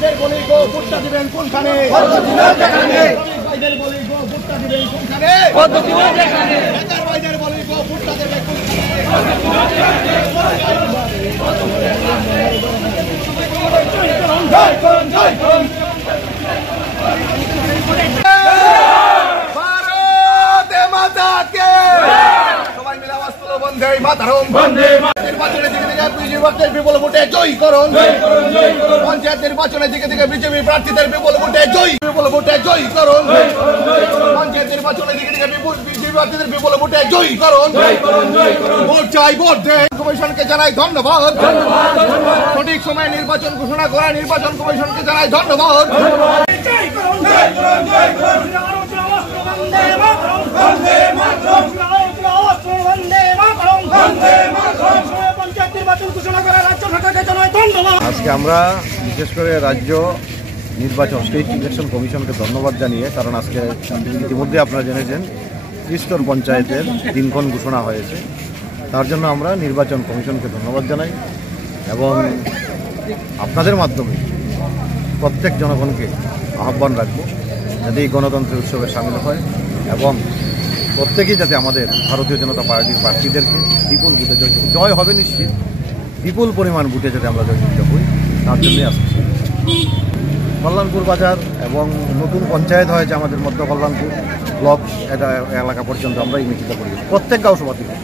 ভাইদের বলি গো ভোটটা দিবেন কোনখানে? ভাইদের বলি গো ভোটটা দিবেন কোনখানে? ভাইদের বলি গো ভোটটা দিবেন ভারতে মাতাকে সবাই মিলে আওয়াজ তুলো বন্দে মাতরম। নির্বাচনের দিকে থেকে বিজেপির বিপুল ভোটে জয়ী করুন। পঞ্চায়েত নির্বাচনের দিকে থেকে বিজেপি প্রার্থীদের বিপুল ভোটে জয়ী করুন। পঞ্চায়েত নির্বাচনের দিকে থেকে বিজেপি প্রার্থীদের বিপুল ভোটে জয়ী করুন। ভোট চাই, ভোট দেন। কমিশনকে জানাই ধন্যবাদ। সঠিক সময়ে নির্বাচন ঘোষণা করা নির্বাচন কমিশনকে জানাই ধন্যবাদ। আজকে আমরা বিশেষ করে রাজ্য নির্বাচন স্টেট ইলেকশন কমিশনকে ধন্যবাদ জানিয়ে, কারণ আজকে ইতিমধ্যে আপনারা জেনেছেন ত্রিস্তর পঞ্চায়েতের দিনক্ষণ ঘোষণা হয়েছে, তার জন্য আমরা নির্বাচন কমিশনকে ধন্যবাদ জানাই এবং আপনাদের মাধ্যমে প্রত্যেক জনগণকে আহ্বান রাখবো যাতে এই গণতন্ত্রের উৎসবে সামিল হয় এবং প্রত্যেকেই যাতে আমাদের ভারতীয় জনতা পার্টির প্রার্থীদেরকে বিপুল ভোটে জয় হবে নিশ্চিত, বিপুল পরিমাণ ভোটে যাতে আমরা জয়যুক্ত হই তার জন্যই আসছি। কল্যাণপুর বাজার এবং নতুন পঞ্চায়েত হয়েছে আমাদের মধ্য কল্যাণপুর ব্লক এলাকা পর্যন্ত আমরা এই মিছিলটা করি প্রত্যেক গাঁও সভা থেকে।